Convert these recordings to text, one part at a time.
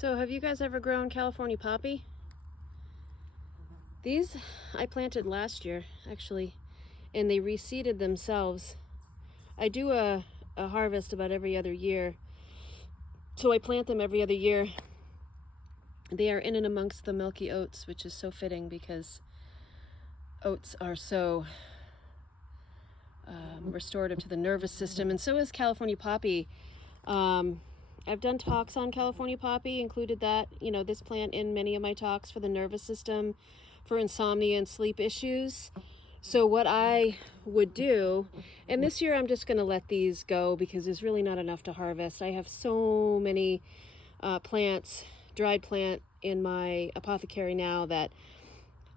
So have you guys ever grown California poppy? These I planted last year, actually, and they reseeded themselves. I do a harvest about every other year, so I plant them every other year. They are in and amongst the milky oats, which is so fitting because oats are so restorative to the nervous system, and so is California poppy. I've done talks on California poppy, included that, this plant in many of my talks for the nervous system, for insomnia and sleep issues. So what I would do, and this year I'm just going to let these go because there's really not enough to harvest. I have so many plants, dried plant in my apothecary now that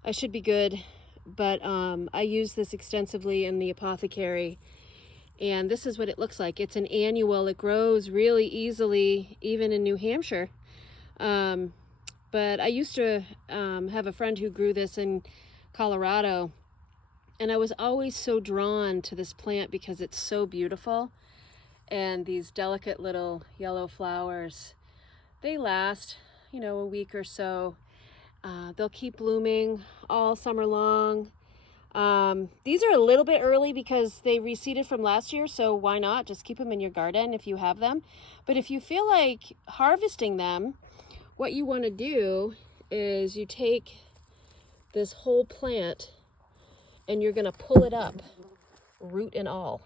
I should be good, but I use this extensively in the apothecary. And this is what it looks like. It's an annual. It grows really easily, even in New Hampshire. But I used to have a friend who grew this in Colorado. And I was always so drawn to this plant because it's so beautiful. And these delicate little yellow flowers, they last, a week or so. They'll keep blooming all summer long. These are a little bit early because they reseeded from last year, so why not? Just keep them in your garden if you have them. But if you feel like harvesting them, what you want to do is you take this whole plant and you're going to pull it up, root and all.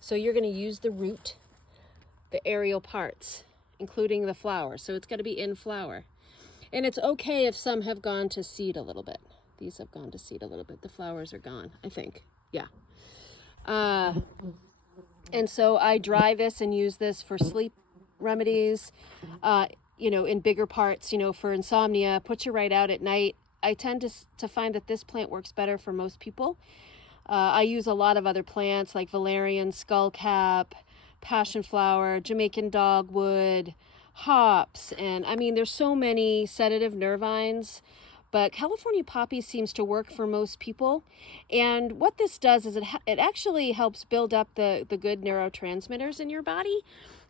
So you're going to use the root, the aerial parts, including the flower. So it's got to be in flower. And it's okay if some have gone to seed a little bit. These have gone to seed a little bit. The flowers are gone, I think. Yeah. And so I dry this and use this for sleep remedies, in bigger parts, for insomnia. Put you right out at night. I tend to find that this plant works better for most people. I use a lot of other plants like valerian, skullcap, passion flower, Jamaican dogwood, hops, and there's so many sedative nervines. But California poppy seems to work for most people. And what this does is it actually helps build up the good neurotransmitters in your body.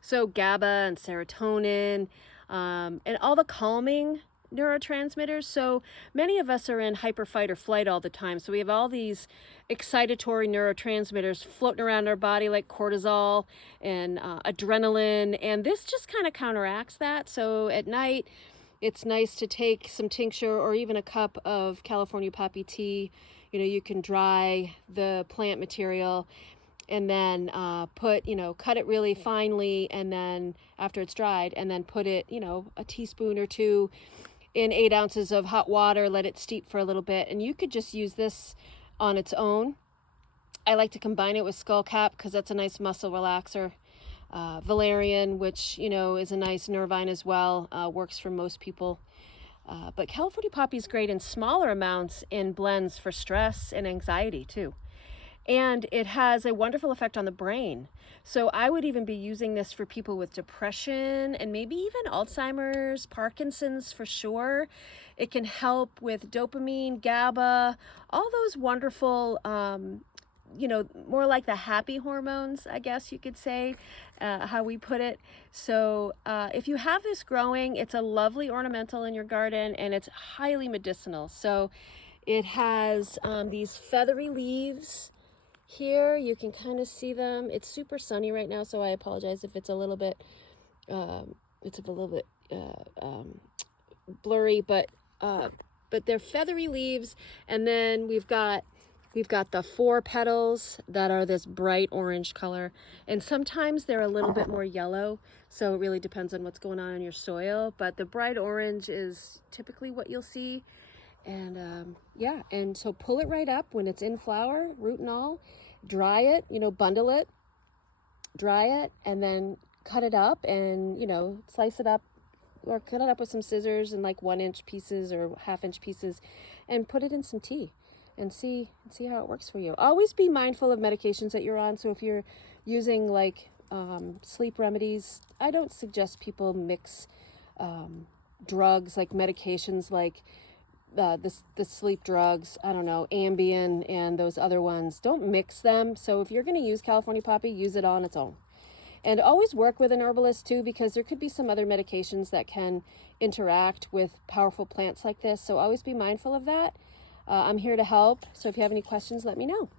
So GABA and serotonin and all the calming neurotransmitters. So many of us are in hyper fight or flight all the time. So we have all these excitatory neurotransmitters floating around our body like cortisol and adrenaline. And this just kind of counteracts that. So at night, it's nice to take some tincture or even a cup of California poppy tea. You can dry the plant material and then cut it really finely, and then after it's dried, and then put it, a teaspoon or two in 8 ounces of hot water, let it steep for a little bit. And you could just use this on its own. I like to combine it with skullcap because that's a nice muscle relaxer. Valerian, which, is a nice nervine as well, works for most people. But California poppy is great in smaller amounts in blends for stress and anxiety too. And it has a wonderful effect on the brain. So I would even be using this for people with depression and maybe even Alzheimer's, Parkinson's for sure. It can help with dopamine, GABA, all those wonderful more like the happy hormones, I guess you could say, how we put it. So if you have this growing, it's a lovely ornamental in your garden, and it's highly medicinal. So it has these feathery leaves here. You can kind of see them. It's super sunny right now, so I apologize if it's a little bit blurry, but they're feathery leaves. And then we've got the 4 petals that are this bright orange color, and sometimes they're a little bit more yellow, so it really depends on what's going on in your soil, but the bright orange is typically what you'll see. And and so pull it right up when it's in flower, root and all, dry it, bundle it, dry it, and then cut it up and, slice it up or cut it up with some scissors in like 1-inch pieces or 1/2-inch pieces, and put it in some tea. And see how it works for you. Always be mindful of medications that you're on. So if you're using like sleep remedies, I don't suggest people mix drugs like medications like the sleep drugs. I don't know, Ambien and those other ones. Don't mix them. So if you're going to use California poppy, use it on its own. And always work with an herbalist too, because there could be some other medications that can interact with powerful plants like this. So always be mindful of that. I'm here to help. So if you have any questions, let me know.